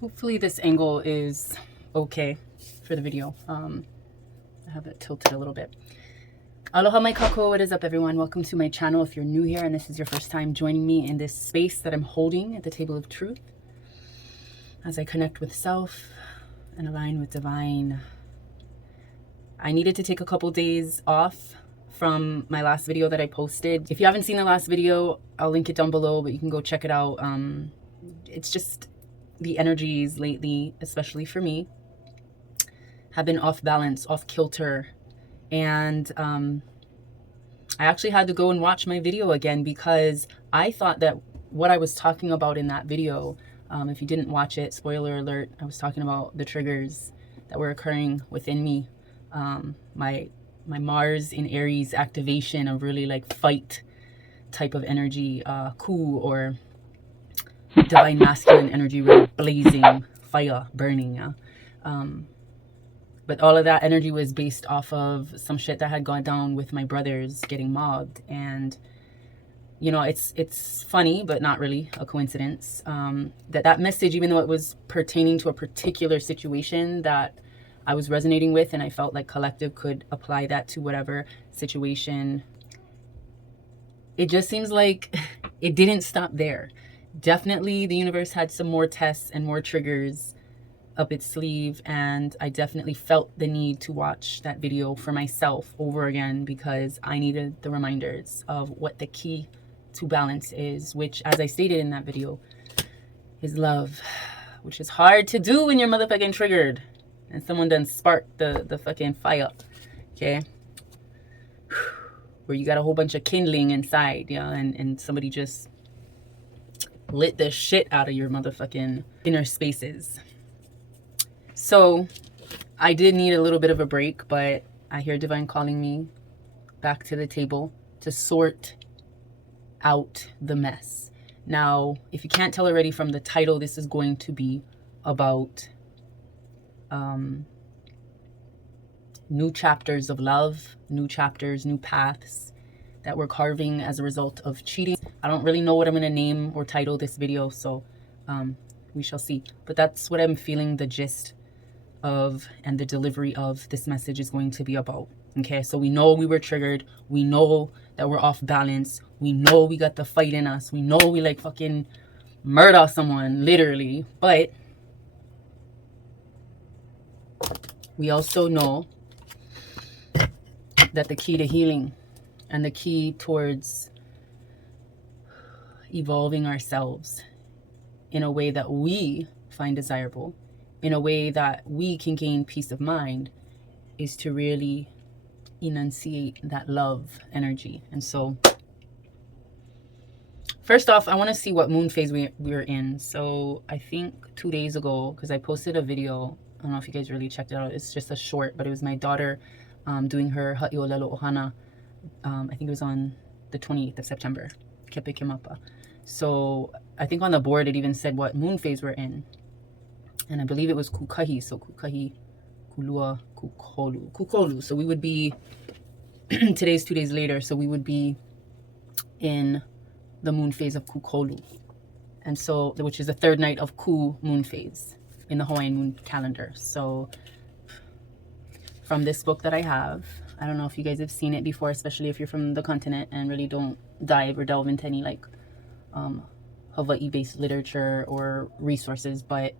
Hopefully this angle is okay for the video. I have it tilted a little bit. Aloha mai kako, what is up everyone? Welcome to my channel. If you're new here and this is your first time joining me in this space that I'm holding at the table of truth, as I connect with self and align with divine. I needed to take a couple days off from my last video that I posted. If you haven't seen the last video, I'll link it down below, but you can go check it out. It's just the energies lately, especially for me, have been off balance, off kilter. And I actually had to go and watch my video again because I thought that what I was talking about in that video, if you didn't watch it, spoiler alert, I was talking about the triggers that were occurring within me. My Mars in Aries activation of really like fight type of energy, ku, or divine masculine energy, really blazing, fire, burning. Yeah? But all of that energy was based off of some shit that had gone down with my brothers getting mobbed. And, you know, it's funny, but not really a coincidence, that message, even though it was pertaining to a particular situation that I was resonating with, and I felt like collective could apply that to whatever situation, it just seems like it didn't stop there. Definitely the universe had some more tests and more triggers up its sleeve, and I definitely felt the need to watch that video for myself over again because I needed the reminders of what the key to balance is, which, as I stated in that video, is love, which is hard to do when you're motherfucking triggered and someone done sparked the fucking fire, okay? Where you got a whole bunch of kindling inside, yeah, and somebody just lit the shit out of your motherfucking inner spaces. So I did need a little bit of a break, but I hear divine calling me back to the table to sort out the mess. Now, if you can't tell already from the title, this is going to be about new chapters of love, new chapters, new paths that we're carving as a result of cheating. I don't really know what I'm going to name or title this video, so we shall see. But that's what I'm feeling the gist of, and the delivery of this message is going to be about. Okay, so we know we were triggered, we know that we're off balance, we know we got the fight in us, we know we like fucking murder someone literally, but we also know that the key to healing and the key towards evolving ourselves in a way that we find desirable, in a way that we can gain peace of mind, is to really enunciate that love energy. And so first off, I want to see what moon phase we're in. So I think 2 days ago, because I posted a video, I don't know if you guys really checked it out, it's just a short, but it was my daughter doing her Ha'iolelo Ohana. I think it was on the 28th of September, Kepe Kemapa. So I think on the board it even said what moon phase we're in, and I believe it was Kukahi, so Kukahi, Kulua, Kukolu. So we would be, today's 2 days later, so we would be in the moon phase of Kukolu, and so, which is the third night of Ku moon phase in the Hawaiian moon calendar. So from this book that I have, I don't know if you guys have seen it before, especially if you're from the continent and really don't dive or delve into any like Hawaii based literature or resources, but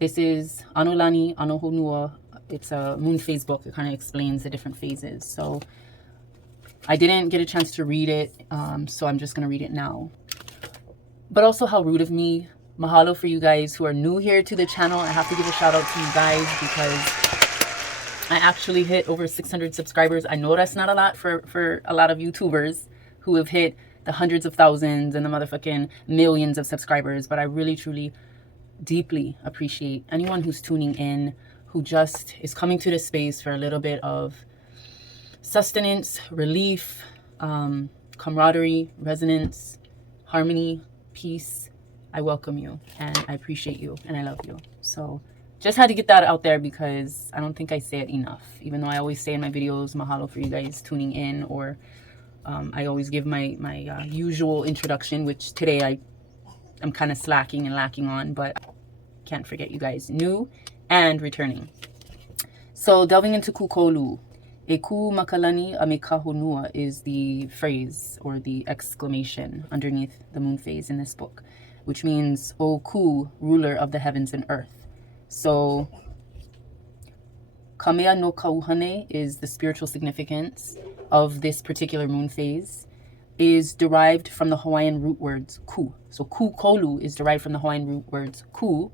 this is Anolani Anohonua. It's a moon phase book. It kind of explains the different phases. So I didn't get a chance to read it, so I'm just going to read it now. But also, how rude of me. Mahalo for you guys who are new here to the channel. I have to give a shout out to you guys because I actually hit over 600 subscribers. I know that's not a lot for a lot of YouTubers who have hit the hundreds of thousands and the motherfucking millions of subscribers, but I really, truly, deeply appreciate anyone who's tuning in, who just is coming to this space for a little bit of sustenance, relief, camaraderie, resonance, harmony, peace. I welcome you and I appreciate you and I love you. So just had to get that out there because I don't think I say it enough, even though I always say in my videos, mahalo for you guys tuning in, or I always give my usual introduction, which today I'm kind of slacking and lacking on, but Can't forget you guys. New and returning. So delving into kukolu. E ku makalani a me kahonua is the phrase or the exclamation underneath the moon phase in this book, which means O ku, ruler of the heavens and earth. So Kamea no Kauhane is the spiritual significance of this particular moon phase, is derived from the Hawaiian root words ku. So ku kolu is derived from the Hawaiian root words ku,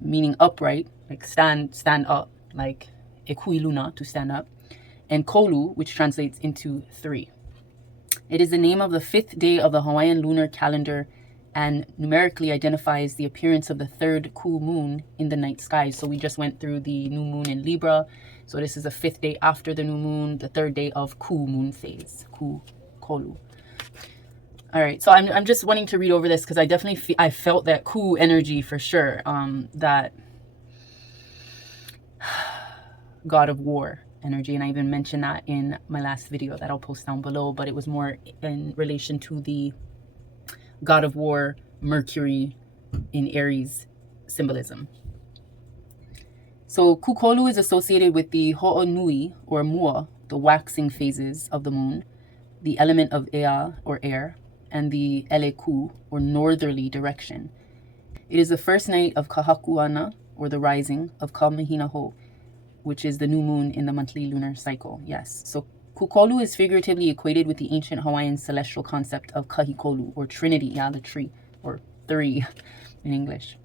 meaning upright, like stand up, like e kui luna, to stand up, and kolu, which translates into 3. It is the name of the 5th day of the Hawaiian lunar calendar and numerically identifies the appearance of the 3rd ku moon in the night sky. So we just went through the new moon in Libra. So this is the 5th day after the new moon, the 3rd day of ku moon phase, ku kolu. All right, so I'm just wanting to read over this because I definitely I felt that ku energy for sure, that God of War energy, and I even mentioned that in my last video that I'll post down below, but it was more in relation to the God of War Mercury in Aries symbolism. So kukolu is associated with the ho'onui or mua, the waxing phases of the moon, the element of ea or air, and the eleku or northerly direction. It is the first night of kahakuana or the rising of Kamihinaho, which is the new moon in the monthly lunar cycle. Yes. So kukolu is figuratively equated with the ancient Hawaiian celestial concept of kahikolu or Trinity, yeah, the tree, or 3 in English.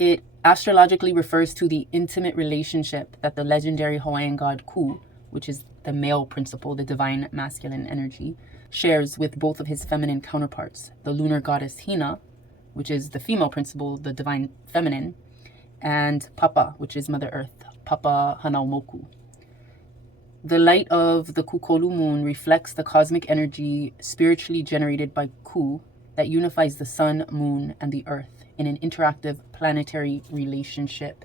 It astrologically refers to the intimate relationship that the legendary Hawaiian god Ku, which is the male principle, the divine masculine energy, shares with both of his feminine counterparts, the lunar goddess Hina, which is the female principle, the divine feminine, and Papa, which is Mother Earth, Papa Hanaumoku. The light of the kukolu moon reflects the cosmic energy spiritually generated by Ku that unifies the sun, moon, and the earth in an interactive planetary relationship,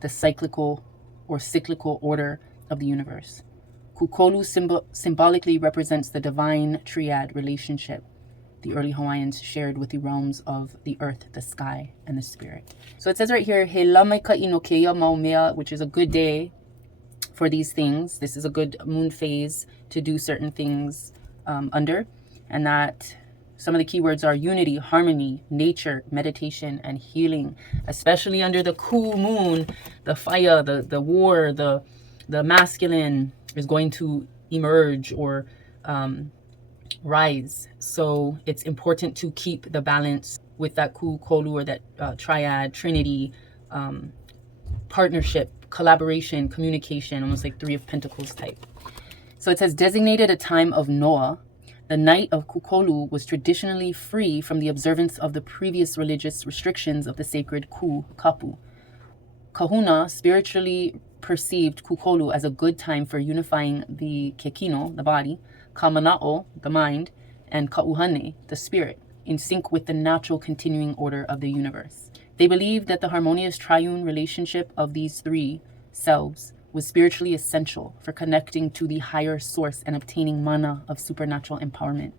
the cyclical or cyclical order of the universe. Kukolu symbolically represents the divine triad relationship the early Hawaiians shared with the realms of the earth, the sky, and the spirit. So it says right here, He lamaika'i no keia maumea, which is a good day for these things. This is a good moon phase to do certain things under, and that some of the keywords are unity, harmony, nature, meditation, and healing, especially under the ku moon, the fire, the war, the masculine is going to emerge or rise. So it's important to keep the balance with that ku kolu or that triad, trinity, partnership, collaboration, communication, almost like 3 of Pentacles type. So it says, designated a time of Noah, the night of kukolu was traditionally free from the observance of the previous religious restrictions of the sacred ku kapu. Kahuna spiritually perceived kukolu as a good time for unifying the kekino, the body, kamana'o, the mind, and kauhane, the spirit, in sync with the natural continuing order of the universe. They believed that the harmonious triune relationship of these 3 selves was spiritually essential for connecting to the higher source and obtaining mana of supernatural empowerment.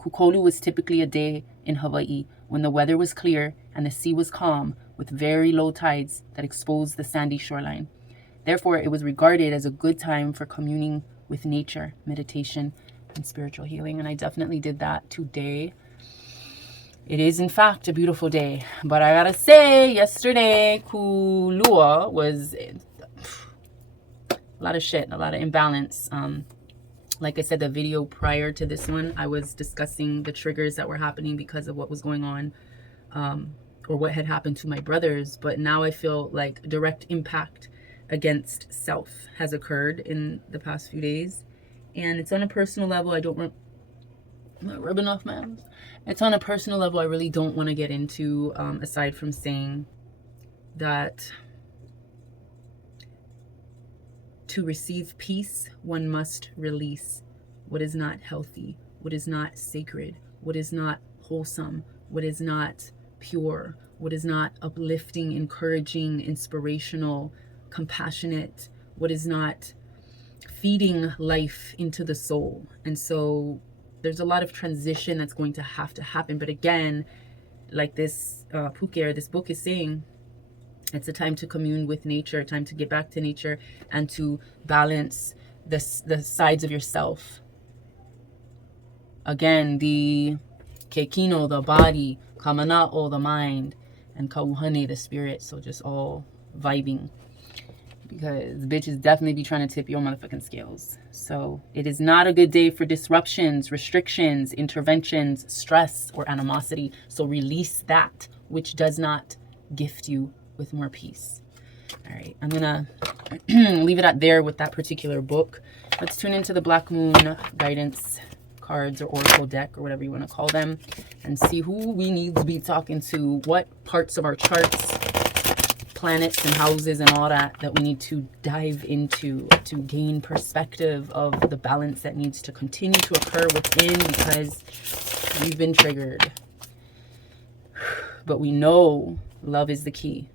Kukolu was typically a day in Hawai'i when the weather was clear and the sea was calm with very low tides that exposed the sandy shoreline. Therefore, it was regarded as a good time for communing with nature, meditation, and spiritual healing. And I definitely did that today. It is, in fact, a beautiful day. But I gotta say, yesterday, Kulua was a lot of shit, a lot of imbalance. Like I said, the video prior to this one, I was discussing the triggers that were happening because of what was going on, or what had happened to my brothers. But now I feel like direct impact against self has occurred in the past few days. And it's on a personal level. I'm not rubbing off my hands. It's on a personal level I really don't want to get into, aside from saying that to receive peace, one must release what is not healthy, what is not sacred, what is not wholesome, what is not pure, what is not uplifting, encouraging, inspirational, compassionate, what is not feeding life into the soul. And so there's a lot of transition that's going to have to happen. But again, like this Pukir, this book is saying, it's a time to commune with nature, time to get back to nature and to balance the sides of yourself. Again, the Kekino, the body, Kamana'o, the mind, and Kauhane, the spirit. So just all vibing. Because bitches definitely be trying to tip your motherfucking scales. So it is not a good day for disruptions, restrictions, interventions, stress, or animosity. So release that which does not gift you with more peace. All right, I'm gonna leave it at there with that particular book. Let's tune into the Black Moon guidance cards or oracle deck or whatever you want to call them, and see who we need to be talking to, what parts of our charts, planets and houses and all that we need to dive into to gain perspective of the balance that needs to continue to occur within, because we've been triggered. But we know love is the key.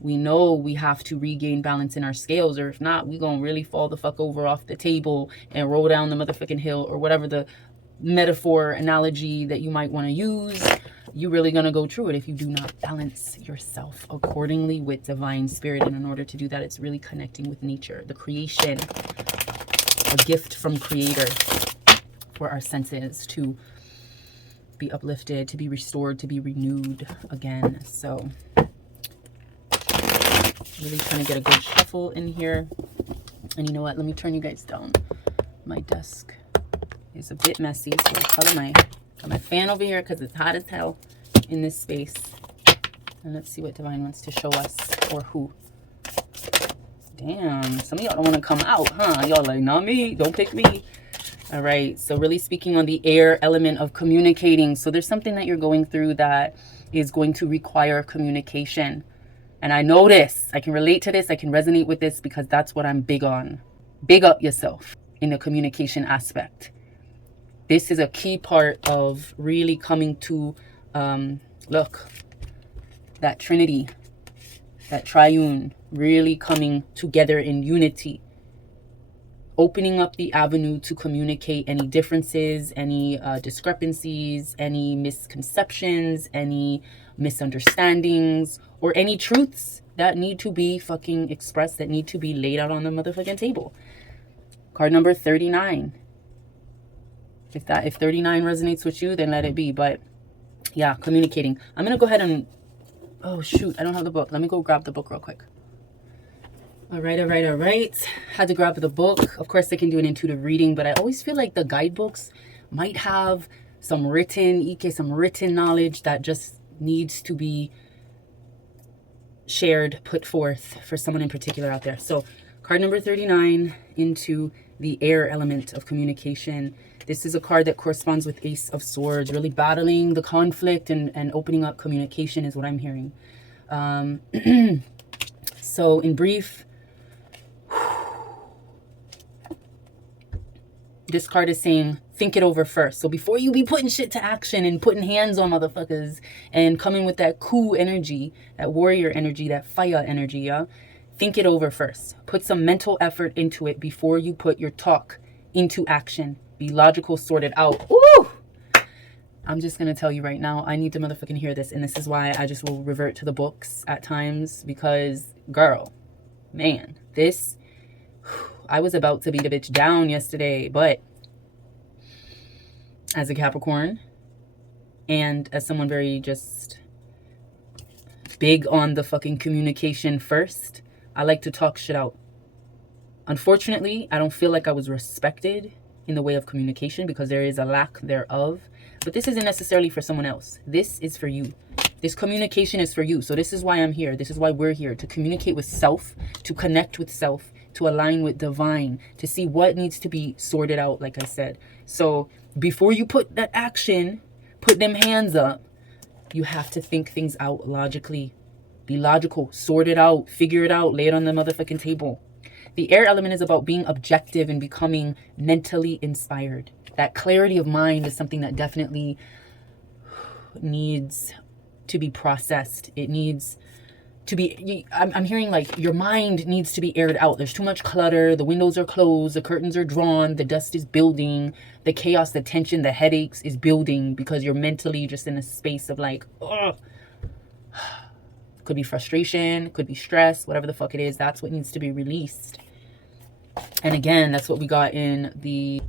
We know we have to regain balance in our scales, or if not, we gonna really fall the fuck over off the table and roll down the motherfucking hill, or whatever the metaphor, analogy that you might want to use. You're really gonna go through it if you do not balance yourself accordingly with divine spirit. And in order to do that, it's really connecting with nature, the creation, a gift from Creator for our senses to be uplifted, to be restored, to be renewed again. So really trying to get a good shuffle in here. And you know what, let me turn you guys down. My desk is a bit messy, so I'll color got my fan over here because it's hot as hell in this space. And let's see what Divine wants to show us, or who. Damn, some of y'all don't want to come out, huh? Y'all like, not me, don't pick me. All right, so really speaking on the air element of communicating. So there's something that you're going through that is going to require communication. And I know this, I can relate to this, I can resonate with this, because that's what I'm big on. Big up yourself in the communication aspect. This is a key part of really coming to, look, that Trinity, that triune, really coming together in unity. Opening up the avenue to communicate any differences, any discrepancies, any misconceptions, any misunderstandings, or any truths that need to be fucking expressed, that need to be laid out on the motherfucking table. Card number 39. If 39 resonates with you, then let it be. But yeah, communicating. I'm gonna go ahead and, oh shoot, I don't have the book. Let me go grab the book real quick. All right. Had to grab the book. Of course, they can do an intuitive reading, but I always feel like the guidebooks might have some written knowledge that just needs to be shared, put forth for someone in particular out there. So card number 39 into the air element of communication. This is a card that corresponds with Ace of Swords, really battling the conflict and opening up communication is what I'm hearing. So in brief, this card is saying, think it over first. So before you be putting shit to action and putting hands on motherfuckers and coming with that cool energy, that warrior energy, that fire energy, yeah? Think it over first. Put some mental effort into it before you put your talk into action. Be logical, sort it out. Ooh! I'm just going to tell you right now, I need to motherfucking hear this. And this is why I just will revert to the books at times. Because, girl, man, this... I was about to beat a bitch down yesterday, but as a Capricorn and as someone very just big on the fucking communication first, I like to talk shit out. Unfortunately, I don't feel like I was respected in the way of communication because there is a lack thereof. But this isn't necessarily for someone else. This is for you. This communication is for you. So this is why I'm here. This is why we're here, to communicate with self, to connect with self, to align with divine, to see what needs to be sorted out, like I said. So before you put that action, put them hands up, you have to think things out logically. Be logical, sort it out, figure it out, lay it on the motherfucking table. The air element is about being objective and becoming mentally inspired. That clarity of mind is something that definitely needs to be processed. It needs to be, I'm hearing like your mind needs to be aired out. There's too much clutter. The windows are closed. The curtains are drawn. The dust is building. The chaos, the tension, the headaches is building because you're mentally just in a space of like, ugh. Could be frustration, could be stress, whatever the fuck it is. That's what needs to be released. And again, that's what we got in the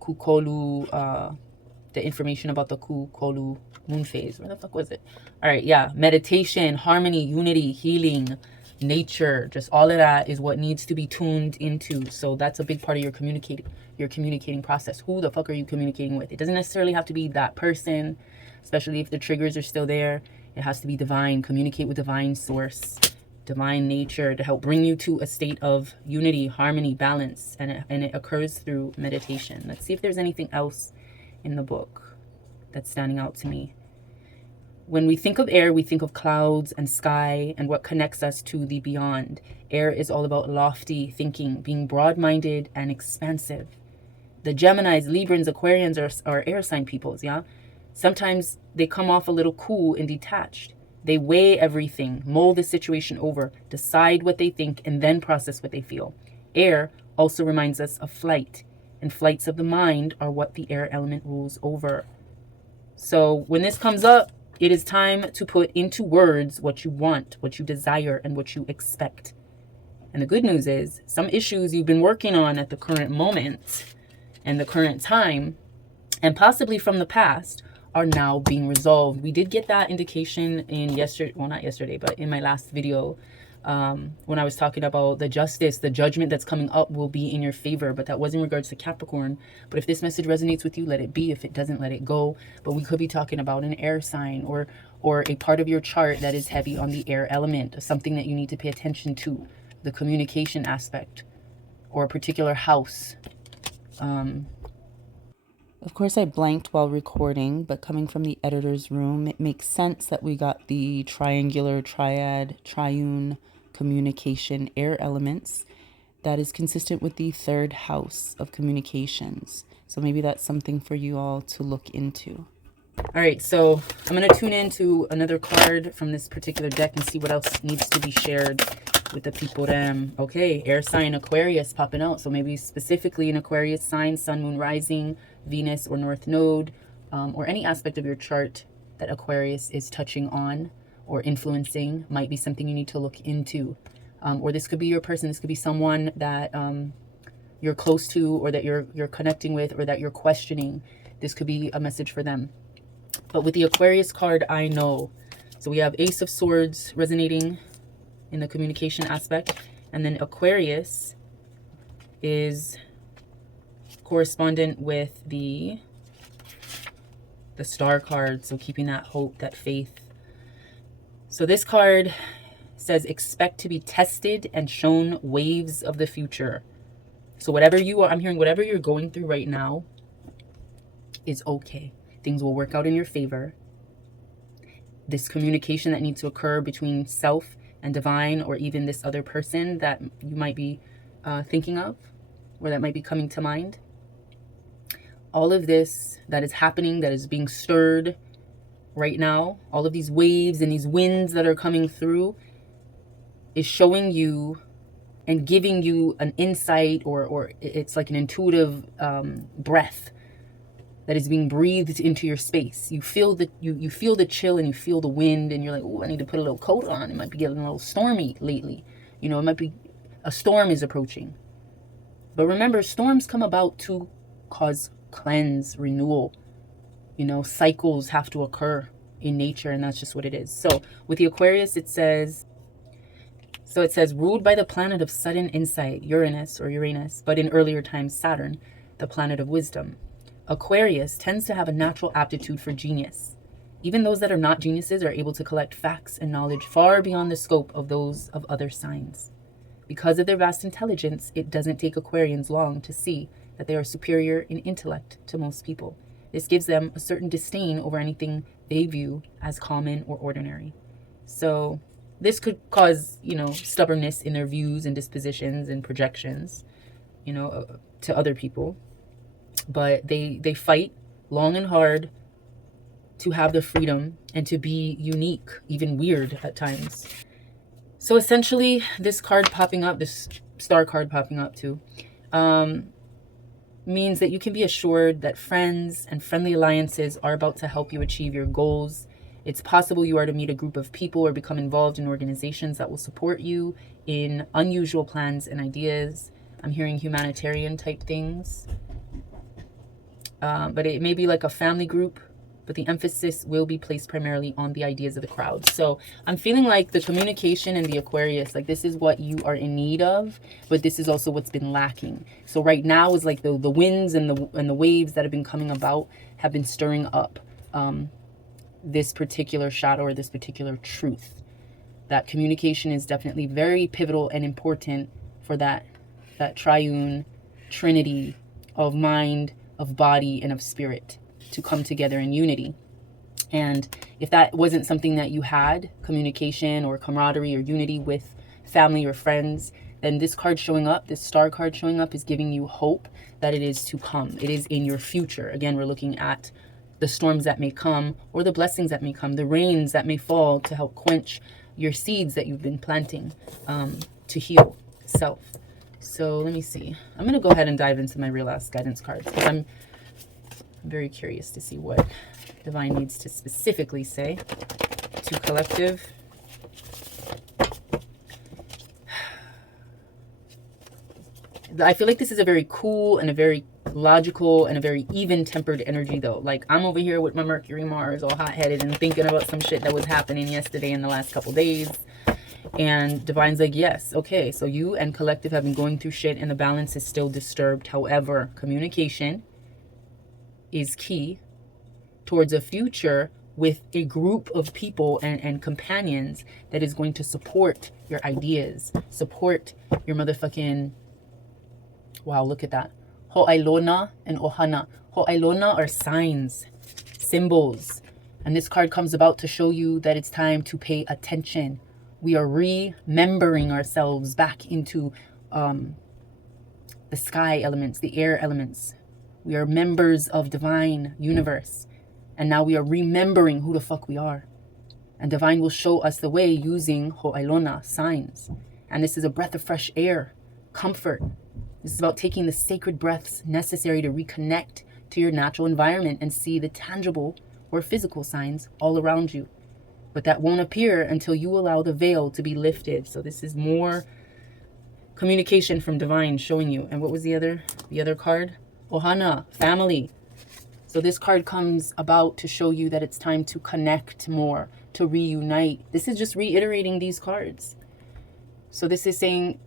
Kukolu, the information about the Kukolu moon phase. Where the fuck was it? All right, yeah. Meditation, harmony, unity, healing, nature, just all of that is what needs to be tuned into. So that's a big part of your communicating process. Who the fuck are you communicating with? It doesn't necessarily have to be that person, especially if the triggers are still there. It has to be divine. Communicate with divine source, divine nature, to help bring you to a state of unity, harmony, balance. And it occurs through meditation. Let's see if there's anything else in the book that's standing out to me. When we think of air, we think of clouds and sky and what connects us to the beyond. Air is all about lofty thinking, being broad-minded and expansive. The Geminis, Librans, Aquarians are air sign peoples, yeah? Sometimes they come off a little cool and detached. They weigh everything, mull the situation over, decide what they think, and then process what they feel. Air also reminds us of flight, and flights of the mind are what the air element rules over. So when this comes up, it is time to put into words what you want, what you desire, and what you expect. And the good news is, some issues you've been working on at the current moment and the current time, and possibly from the past, are now being resolved. We did get that indication in yesterday, well, not yesterday, but in my last video, when I was talking about the justice, the judgment that's coming up will be in your favor, but that was in regards to Capricorn. But if this message resonates with you, let it be. If it doesn't, let it go. But we could be talking about an air sign or a part of your chart that is heavy on the air element, something that you need to pay attention to, the communication aspect, or a particular house. Of course, I blanked while recording, but coming from the editor's room, it makes sense that we got the triangular, triad, triune communication air elements that is consistent with the third house of communications. So maybe that's something for you all to look into. All right, so I'm going to tune into another card from this particular deck and see what else needs to be shared with the people. Okay, air sign Aquarius popping out. So maybe specifically an Aquarius sign, sun, moon, rising, Venus or North Node, or any aspect of your chart that Aquarius is touching on or influencing might be something you need to look into. Or this could be your person. This could be someone that you're close to, or that you're connecting with, or that you're questioning. This could be a message for them. But with the Aquarius card, I know. So we have Ace of Swords resonating in the communication aspect, and then Aquarius is correspondent with the Star card, so keeping that hope, that faith. So this card says expect to be tested and shown waves of the future. So whatever you are, I'm hearing whatever you're going through right now is okay. Things will work out in your favor. This communication that needs to occur between self and divine, or even this other person that you might be thinking of, or that might be coming to mind. All of this that is happening, that is being stirred right now, all of these waves and these winds that are coming through, is showing you and giving you an insight, or it's like an intuitive breath that is being breathed into your space. You feel the you feel the chill, and you feel the wind, and you're like, oh, I need to put a little coat on. It might be getting a little stormy lately. You know, it might be a storm is approaching. But remember, storms come about to cause cleanse, renewal. You know, cycles have to occur in nature, and that's just what it is. So with the Aquarius, it says ruled by the planet of sudden insight, Uranus, but in earlier times Saturn, the planet of wisdom. Aquarius tends to have a natural aptitude for genius. Even those that are not geniuses are able to collect facts and knowledge far beyond the scope of those of other signs. Because of their vast intelligence, it doesn't take Aquarians long to see that they are superior in intellect to most people. This gives them a certain disdain over anything they view as common or ordinary. So this could cause, you know, stubbornness in their views and dispositions and projections, you know, to other people. But they fight long and hard to have the freedom and to be unique, even weird at times. So essentially, this card popping up, this star card popping up too, means that you can be assured that friends and friendly alliances are about to help you achieve your goals. It's possible you are to meet a group of people or become involved in organizations that will support you in unusual plans and ideas. I'm hearing humanitarian type things. But it may be like a family group, but the emphasis will be placed primarily on the ideas of the crowd. So I'm feeling like the communication in the Aquarius, like this is what you are in need of, but this is also what's been lacking. So right now is like the winds and the waves that have been coming about have been stirring up this particular shadow or this particular truth. That communication is definitely very pivotal and important for that triune trinity of mind, of body, and of spirit to come together in unity. And if that wasn't something that you had, communication or camaraderie or unity with family or friends, then this card showing up, this star card showing up, is giving you hope that it is to come. It is in your future. Again, we're looking at the storms that may come or the blessings that may come, the rains that may fall to help quench your seeds that you've been planting to heal self. So let me see. I'm going to go ahead and dive into my real ass guidance cards because I'm very curious to see what Divine needs to specifically say to collective. I feel like this is a very cool and a very logical and a very even-tempered energy, though. Like, I'm over here with my Mercury, Mars, all hot-headed and thinking about some shit that was happening yesterday in the last couple days. And Divine's like, yes, okay, so you and collective have been going through shit and the balance is still disturbed. However, communication is key towards a future with a group of people and companions that is going to support your ideas, support your motherfucking, wow, look at that. Ho'ailona and ohana. Ho'ailona are signs, symbols. And this card comes about to show you that it's time to pay attention. We are remembering ourselves back into the sky elements, the air elements. We are members of divine universe. And now we are remembering who the fuck we are. And Divine will show us the way using Ho'ailona, signs. And this is a breath of fresh air, comfort. This is about taking the sacred breaths necessary to reconnect to your natural environment and see the tangible or physical signs all around you. But that won't appear until you allow the veil to be lifted. So this is more communication from Divine showing you. And what was the other card? Ohana, family. So this card comes about to show you that it's time to connect more, to reunite. This is just reiterating these cards. So this is saying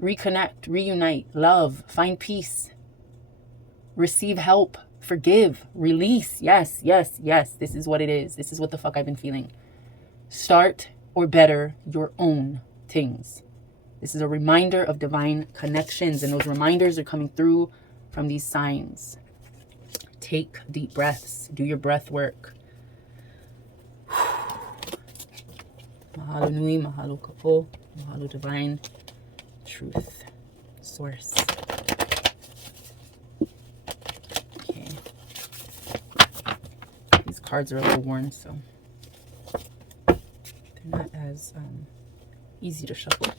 reconnect, reunite, love, find peace, receive help, forgive, release. Yes, yes, yes. This is what it is. This is what the fuck I've been feeling. Start or better your own things. This is a reminder of divine connections, and those reminders are coming through from these signs. Take deep breaths. Do your breath work. Mahalo nui, mahalo kapo, mahalo divine truth source. Okay. These cards are a little worn, so they're not as easy to shuffle.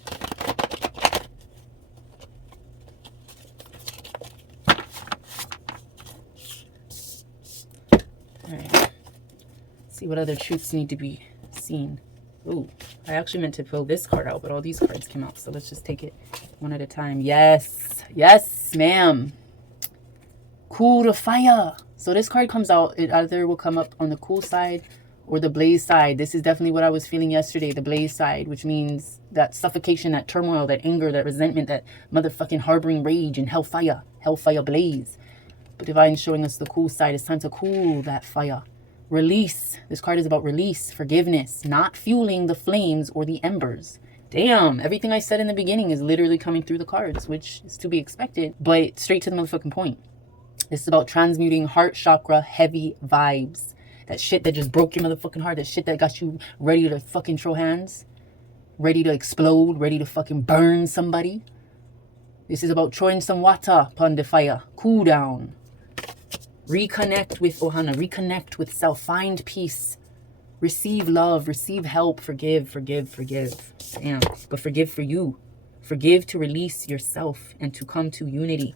Alright. See what other truths need to be seen. Ooh, I actually meant to pull this card out, but all these cards came out. So let's just take it one at a time. Yes. Yes, ma'am. Cool to fire. So this card comes out. It either will come up on the cool side or the blaze side. This is definitely what I was feeling yesterday, the blaze side, which means that suffocation, that turmoil, that anger, that resentment, that motherfucking harboring rage and hellfire. Hellfire blaze. But Divine's showing us the cool side. It's time to cool that fire. Release. This card is about release, forgiveness, not fueling the flames or the embers. Damn, everything I said in the beginning is literally coming through the cards, which is to be expected, but straight to the motherfucking point. This is about transmuting heart chakra heavy vibes. That shit that just broke your motherfucking heart. That shit that got you ready to fucking throw hands. Ready to explode. Ready to fucking burn somebody. This is about throwing some water upon the fire. Cool down. Reconnect with ohana. Reconnect with self. Find peace. Receive love. Receive help. Forgive, forgive, forgive. Damn. But forgive for you. Forgive to release yourself and to come to unity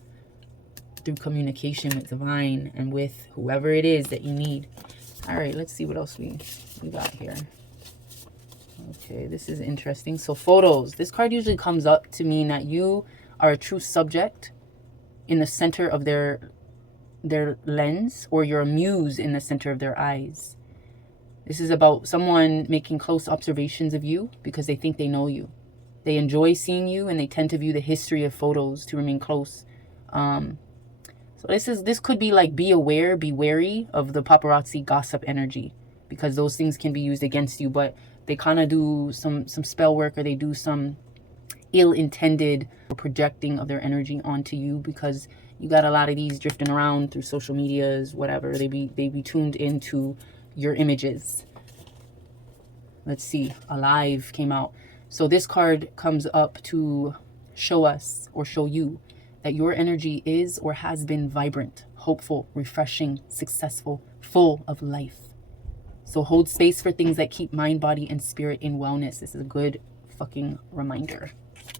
through communication with divine and with whoever it is that you need. All right, let's see what else we got here. Okay, this is interesting. So photos. This card usually comes up to mean that you are a true subject in the center of their lens, or you're a muse in the center of their eyes. This is about someone making close observations of you because they think they know you. They enjoy seeing you, and they tend to view the history of photos to remain close. So this could be like, be aware, be wary of the paparazzi gossip energy, because those things can be used against you. But they kind of do some spell work, or they do some ill-intended projecting of their energy onto you, because you got a lot of these drifting around through social medias, whatever. They be tuned into your images. Let's see. Alive came out. So this card comes up to show us, or show you, that your energy is or has been vibrant, hopeful, refreshing, successful, full of life. So hold space for things that keep mind, body, and spirit in wellness. This is a good fucking reminder.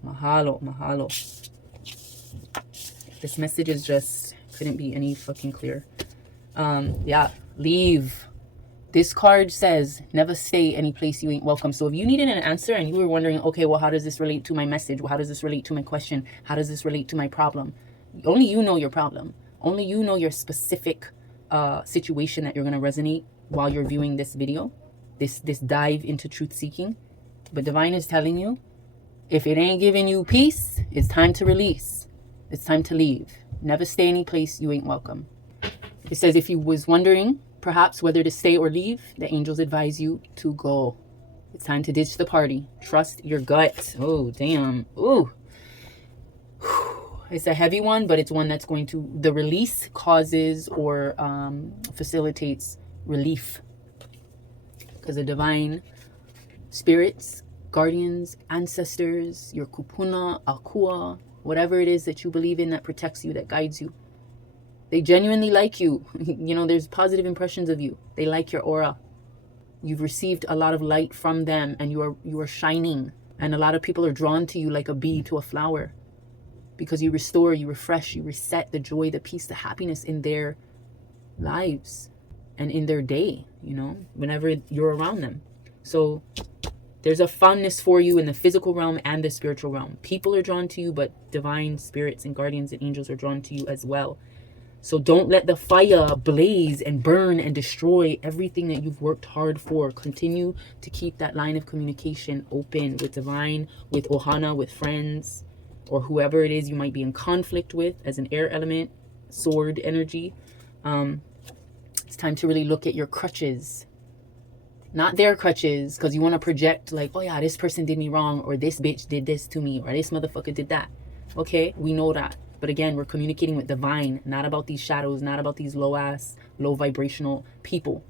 Mahalo, mahalo. This message is just, couldn't be any fucking clearer. Yeah, leave. This card says, never stay any place you ain't welcome. So if you needed an answer and you were wondering, okay, well, how does this relate to my message? Well, how does this relate to my question? How does this relate to my problem? Only you know your problem. Only you know your specific situation that you're going to resonate while you're viewing this video, this dive into truth seeking. But divine is telling you, if it ain't giving you peace, it's time to release. It's time to leave. Never stay any place you ain't welcome. It says, if you was wondering perhaps whether to stay or leave, the angels advise you to go. It's time to ditch the party. Trust your gut. Oh, damn. Ooh. It's a heavy one, but it's one that's going to, the release causes or facilitates relief. Because the divine spirits, guardians, ancestors, your kupuna, akua, whatever it is that you believe in that protects you, that guides you, they genuinely like you. You know, there's positive impressions of you. They like your aura. You've received a lot of light from them, and you are shining. And a lot of people are drawn to you like a bee to a flower, because you restore, you refresh, you reset the joy, the peace, the happiness in their lives and in their day, you know, whenever you're around them. So there's a fondness for you in the physical realm and the spiritual realm. People are drawn to you, but divine spirits and guardians and angels are drawn to you as well. So don't let the fire blaze and burn and destroy everything that you've worked hard for. Continue to keep that line of communication open with divine, with ohana, with friends, or whoever it is you might be in conflict with as an air element, sword energy. It's time to really look at your crutches. Not their crutches, because you want to project like, oh yeah, this person did me wrong, or this bitch did this to me, or this motherfucker did that. Okay, we know that. But again, we're communicating with divine, not about these shadows, not about these low-ass, low-vibrational people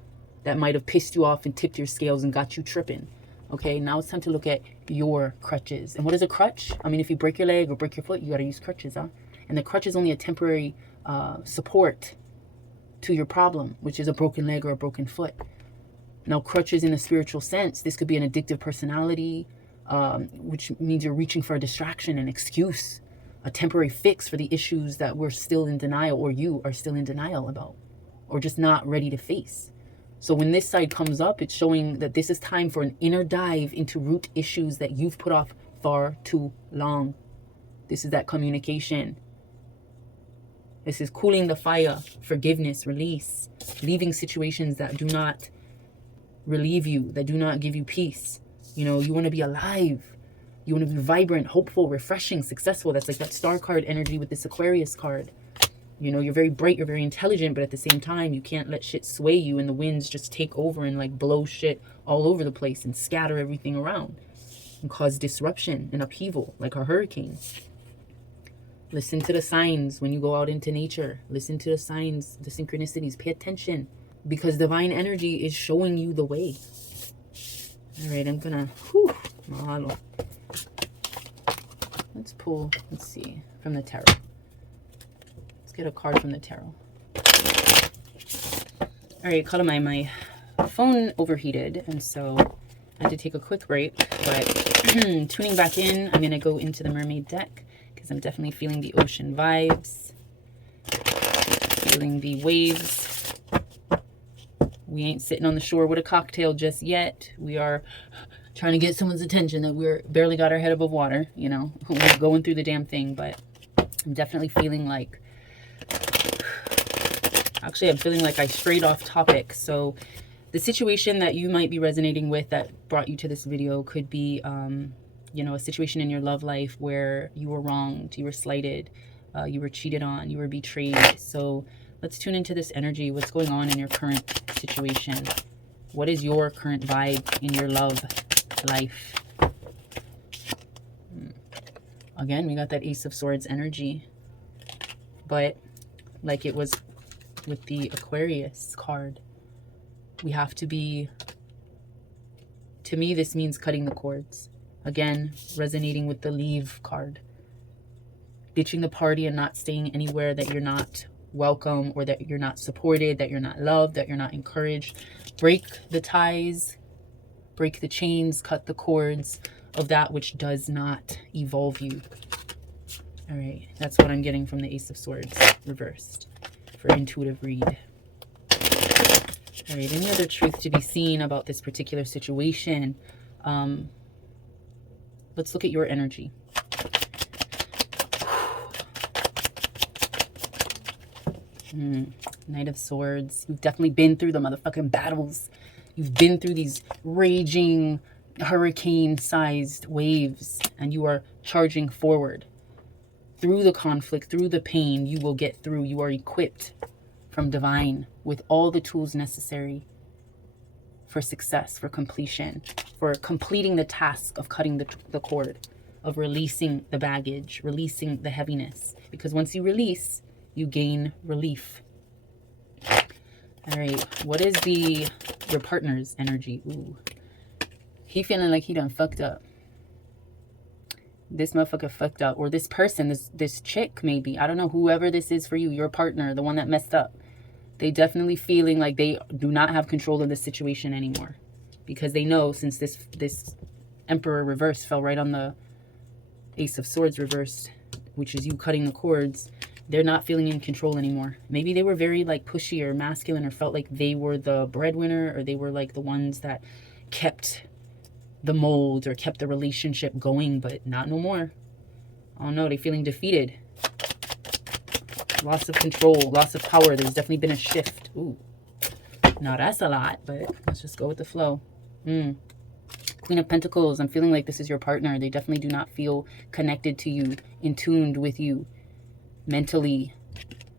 that might have pissed you off and tipped your scales and got you tripping. Okay, now it's time to look at your crutches. And what is a crutch? I mean, if you break your leg or break your foot, you got to use crutches, huh? And the crutch is only a temporary support to your problem, which is a broken leg or a broken foot. Now, crutches in a spiritual sense, this could be an addictive personality, which means you're reaching for a distraction, an excuse, a temporary fix for the issues that we're still in denial, or you are still in denial about, or just not ready to face. So when this side comes up, it's showing that this is time for an inner dive into root issues that you've put off far too long. This is that communication. This is cooling the fire, forgiveness, release, leaving situations that do not relieve you, that do not give you peace. You know, you want to be alive. You want to be vibrant, hopeful, refreshing, successful. That's like that star card energy with this Aquarius card. You know, you're very bright, you're very intelligent, but at the same time, you can't let shit sway you and the winds just take over and like blow shit all over the place and scatter everything around and cause disruption and upheaval like a hurricane. Listen to the signs when you go out into nature. Listen to the signs, the synchronicities. Pay attention, because divine energy is showing you the way. All right, I'm gonna, mahalo. Let's pull, let's see, from the tarot. Let's get a card from the tarot. All right, Kalamai, my phone overheated, and so I had to take a quick break, but tuning back in, I'm going to go into the mermaid deck because I'm definitely feeling the ocean vibes, feeling the waves. We ain't sitting on the shore with a cocktail just yet. We are trying to get someone's attention that we're barely got our head above water, you know, we're going through the damn thing, but I'm definitely feeling like, actually I'm feeling like I strayed off topic. So the situation that you might be resonating with that brought you to this video could be, you know, a situation in your love life where you were wronged, you were slighted, you were cheated on, you were betrayed. So let's tune into this energy. What's going on in your current situation? What is your current vibe in your love life? Again, we got that Ace of Swords energy. But like it was with the Aquarius card, we have to be, to me, this means cutting the cords. Again, resonating with the leave card. Ditching the party and not staying anywhere that you're not welcome, or that you're not supported, that you're not loved, that you're not encouraged. Break the ties, break the chains, cut the cords of that which does not evolve you. All right, that's what I'm getting from the Ace of Swords reversed for intuitive read. All right, any other truth to be seen about this particular situation? Let's look at your energy. Knight of Swords. You've definitely been through the motherfucking battles. You've been through these raging hurricane-sized waves, and you are charging forward. Through the conflict, through the pain, you will get through. You are equipped from divine with all the tools necessary for success, for completion, for completing the task of cutting the cord, of releasing the baggage, releasing the heaviness. Because once you release, you gain relief. All right, what is your partner's energy? Ooh, he feeling like he done fucked up. This motherfucker fucked up, or this person, this chick maybe, I don't know, whoever this is for you, your partner, the one that messed up. They definitely feeling like they do not have control of the situation anymore, because they know, since this Emperor reverse fell right on the Ace of Swords reversed, which is you cutting the cords, they're not feeling in control anymore. Maybe they were very like pushy or masculine, or felt like they were the breadwinner, or they were like the ones that kept the mold or kept the relationship going, but not no more. Oh no, they're feeling defeated. Loss of control, loss of power. There's definitely been a shift. Ooh, now that's a lot, but let's just go with the flow. Queen of Pentacles. I'm feeling like this is your partner. They definitely do not feel connected to you, in tuned with you, mentally,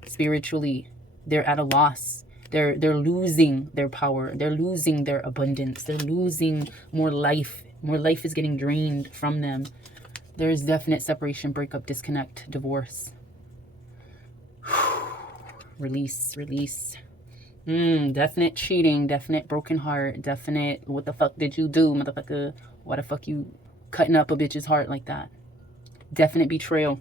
spiritually. They're at a loss. They're losing their power. They're losing their abundance. They're losing more life. More life is getting drained from them. There is definite separation, breakup, disconnect, divorce. Release, release. Definite cheating, definite broken heart, definite what the fuck did you do, motherfucker? Why the fuck you cutting up a bitch's heart like that? Definite betrayal.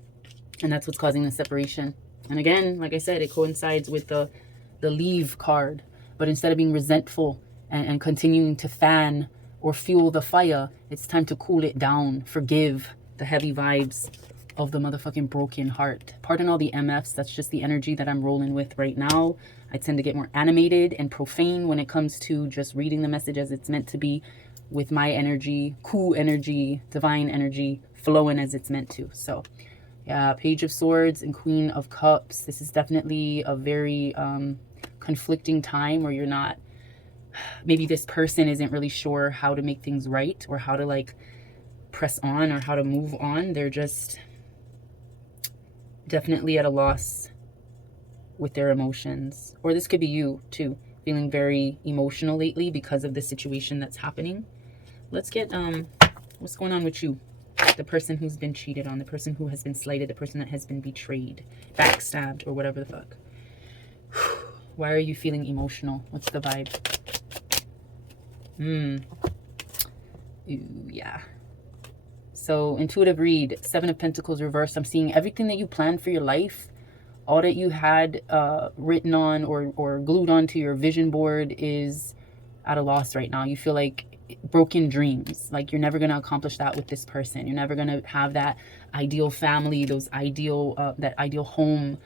And that's what's causing the separation. And again, like I said, it coincides with the leave card. But instead of being resentful and continuing to fan or fuel the fire, it's time to cool it down. Forgive the heavy vibes of the motherfucking broken heart. Pardon all the MFs. That's just the energy that I'm rolling with right now. I tend to get more animated and profane when it comes to just reading the message as it's meant to be, with my energy, cool energy, divine energy, flowing as it's meant to. So yeah, Page of Swords and Queen of Cups. This is definitely a very conflicting time where you're not, maybe this person isn't really sure how to make things right, or how to like press on, or how to move on. They're just definitely at a loss with their emotions. Or this could be you too, feeling very emotional lately because of the situation that's happening. Let's get what's going on with you, the person who's been cheated on, the person who has been slighted, the person that has been betrayed, backstabbed, or whatever the fuck. Why are you feeling emotional? What's the vibe? Ooh, yeah. So intuitive read, 7 of Pentacles reversed. I'm seeing everything that you planned for your life All that you had written on or glued onto your vision board is at a loss right now. You feel like broken dreams, like you're never going to accomplish that with this person. You're never going to have that ideal family, those ideal that ideal home.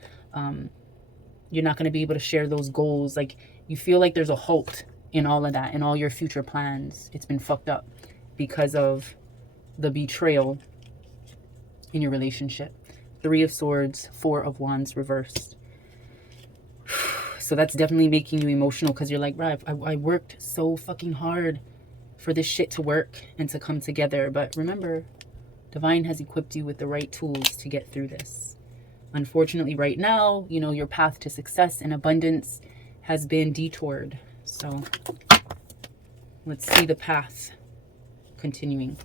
You're not going to be able to share those goals. Like, you feel like there's a halt in all of that, in all your future plans. It's been fucked up because of the betrayal in your relationship. 3 of Swords, 4 of Wands reversed. So that's definitely making you emotional, because you're like, right, I worked so fucking hard for this shit to work and to come together. But remember, Divine has equipped you with the right tools to get through this. Unfortunately, right now, you know, your path to success and abundance has been detoured. So let's see the path continuing.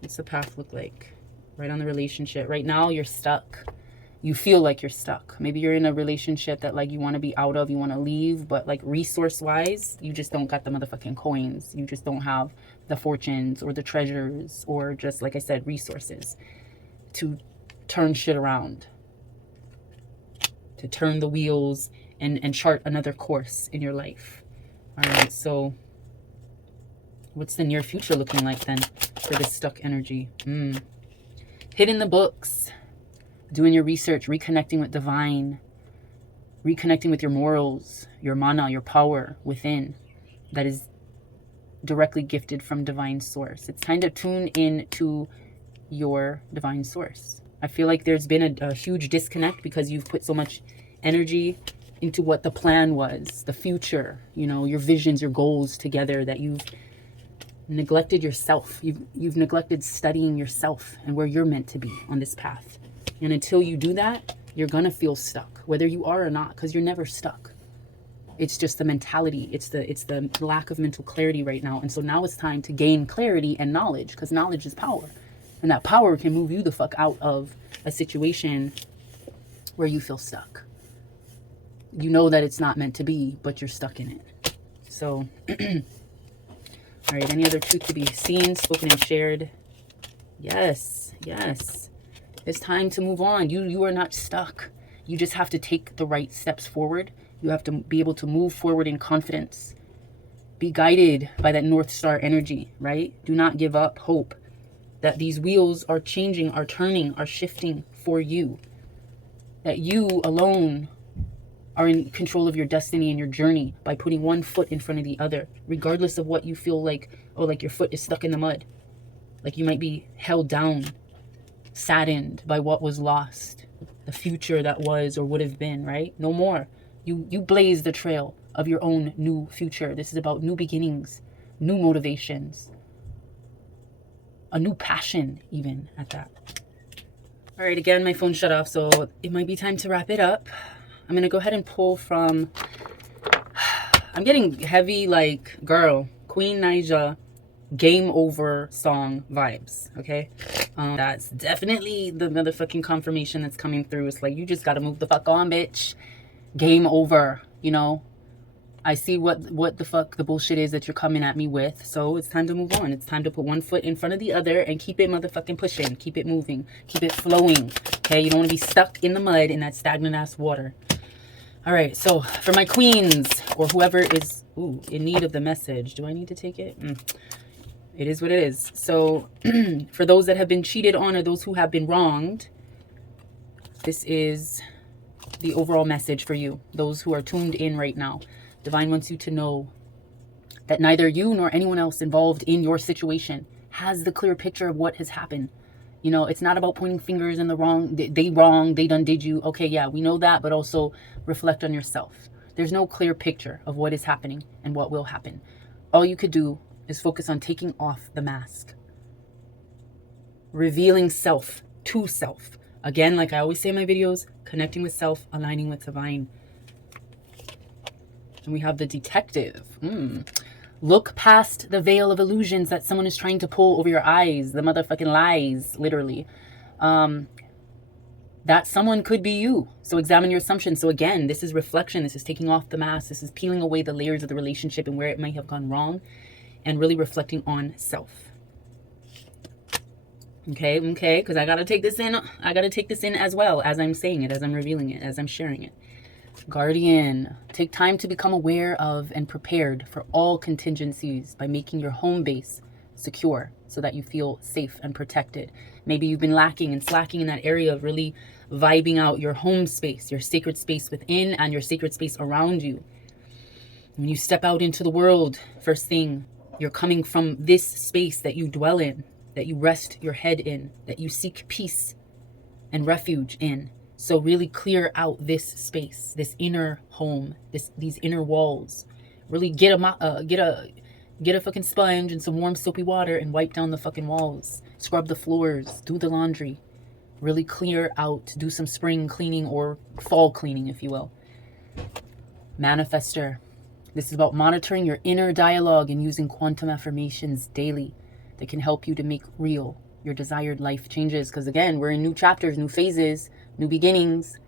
What's the path look like? Right on the relationship. Right now, you're stuck. You feel like you're stuck. Maybe you're in a relationship that, like, you want to be out of, you want to leave, but, like, resource-wise, you just don't got the motherfucking coins. You just don't have the fortunes or the treasures or just, like I said, resources to turn shit around, to turn the wheels and chart another course in your life. All right, so what's the near future looking like then for this stuck energy? Hitting the books, doing your research, reconnecting with Divine, reconnecting with your morals, your mana, your power within that is directly gifted from Divine Source. It's time to tune in to your Divine Source. I feel like there's been a huge disconnect because you've put so much energy into what the plan was, the future, you know, your visions, your goals together, that you've neglected yourself. You've neglected studying yourself and where you're meant to be on this path. And until you do that, you're gonna feel stuck, whether you are or not, because you're never stuck. It's just the mentality. It's the lack of mental clarity right now. And so now it's time to gain clarity and knowledge, because knowledge is power. And that power can move you the fuck out of a situation where you feel stuck. You know that it's not meant to be, but you're stuck in it. So, all right, any other truth to be seen, spoken, and shared? Yes, yes. It's time to move on. You are not stuck. You just have to take the right steps forward. You have to be able to move forward in confidence. Be guided by that North Star energy, right? Do not give up hope that these wheels are changing, are turning, are shifting for you. That you alone are in control of your destiny and your journey by putting one foot in front of the other, regardless of what you feel like, oh, like your foot is stuck in the mud. Like you might be held down, saddened by what was lost, the future that was or would have been, right? No more. You blaze the trail of your own new future. This is about new beginnings, new motivations, a new passion even at that. All right, again, my phone shut off, so it might be time to wrap it up. I'm going to go ahead and pull from, I'm getting heavy, like, girl, Queen NAIJA Game Over song vibes, okay? That's definitely the motherfucking confirmation that's coming through. It's like, you just got to move the fuck on, bitch. Game over, you know? I see what the fuck the bullshit is that you're coming at me with. So it's time to move on. It's time to put one foot in front of the other and keep it motherfucking pushing. Keep it moving. Keep it flowing. Okay? You don't want to be stuck in the mud in that stagnant ass water. All right. So for my queens or whoever is in need of the message. Do I need to take it? It is what it is. So for those that have been cheated on or those who have been wronged, this is the overall message for you. Those who are tuned in right now. Divine wants you to know that neither you nor anyone else involved in your situation has the clear picture of what has happened. You know, it's not about pointing fingers and the wrong, they done did you. Okay, yeah, we know that, but also reflect on yourself. There's no clear picture of what is happening and what will happen. All you could do is focus on taking off the mask. Revealing self to self. Again, like I always say in my videos, connecting with self, aligning with divine. And we have the detective. Look past the veil of illusions that someone is trying to pull over your eyes. The motherfucking lies, literally. That someone could be you. So examine your assumptions. So again, this is reflection. This is taking off the mask. This is peeling away the layers of the relationship and where it may have gone wrong. And really reflecting on self. Okay, because I gotta take this in. I gotta take this in as well as I'm saying it, as I'm revealing it, as I'm sharing it. Guardian, take time to become aware of and prepared for all contingencies by making your home base secure so that you feel safe and protected. Maybe you've been lacking and slacking in that area of really vibing out your home space, your sacred space within and your sacred space around you. When you step out into the world, first thing, you're coming from this space that you dwell in, that you rest your head in, that you seek peace and refuge in. So really clear out this space, this inner home, these inner walls. Really get a fucking sponge and some warm soapy water and wipe down the fucking walls. Scrub the floors, do the laundry. Really clear out, do some spring cleaning or fall cleaning, if you will. Manifester. This is about monitoring your inner dialogue and using quantum affirmations daily that can help you to make real your desired life changes. Because again, we're in new chapters, new phases, new beginnings.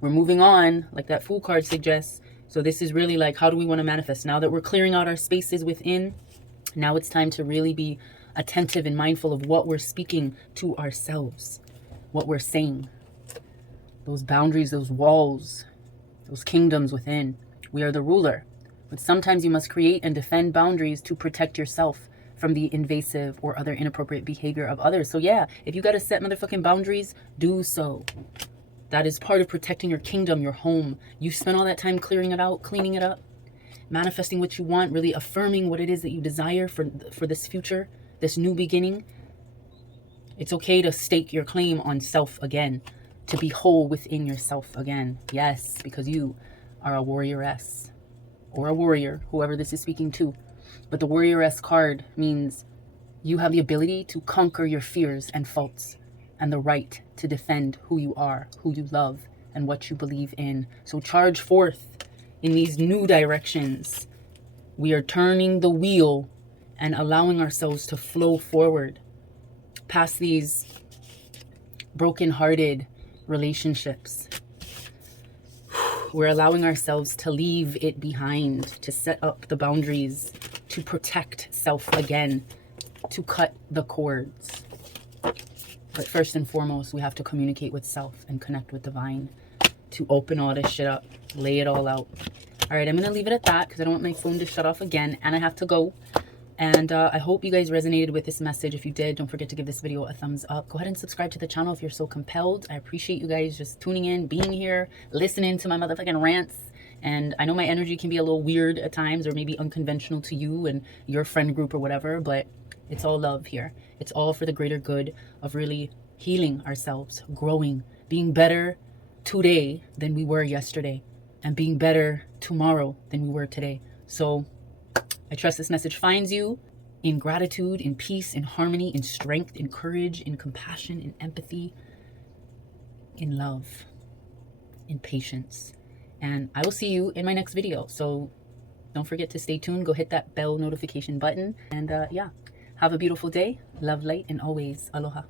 We're moving on, like that Fool card suggests. So this is really like, how do we want to manifest? Now that we're clearing out our spaces within, now it's time to really be attentive and mindful of what we're speaking to ourselves, what we're saying. Those boundaries, those walls, those kingdoms within. We are the ruler. But sometimes you must create and defend boundaries to protect yourself from the invasive or other inappropriate behavior of others. So yeah, if you got to set motherfucking boundaries, do so. That is part of protecting your kingdom, your home. You spend all that time clearing it out, cleaning it up, manifesting what you want, really affirming what it is that you desire for this future, this new beginning. It's okay to stake your claim on self again, to be whole within yourself again. Yes, because you are a warrioress. Or a warrior, whoever this is speaking to. But the warrioress card means you have the ability to conquer your fears and faults and the right to defend who you are, who you love, and what you believe in. So charge forth in these new directions. We are turning the wheel and allowing ourselves to flow forward past these broken-hearted relationships. We're allowing ourselves to leave it behind, to set up the boundaries, to protect self again, to cut the cords. But first and foremost, we have to communicate with self and connect with divine to open all this shit up, lay it all out. All right, I'm going to leave it at that because I don't want my phone to shut off again and I have to go. And I hope you guys resonated with this message. If you did, don't forget to give this video a thumbs up. Go ahead and subscribe to the channel if you're so compelled. I appreciate you guys just tuning in, being here, listening to my motherfucking rants. And I know my energy can be a little weird at times or maybe unconventional to you and your friend group or whatever, but it's all love here. It's all for the greater good of really healing ourselves, growing, being better today than we were yesterday, and being better tomorrow than we were today. So I trust this message finds you in gratitude, in peace, in harmony, in strength, in courage, in compassion, in empathy, in love, in patience. And I will see you in my next video. So don't forget to stay tuned. Go hit that bell notification button. And yeah, have a beautiful day. Love, light, and always aloha.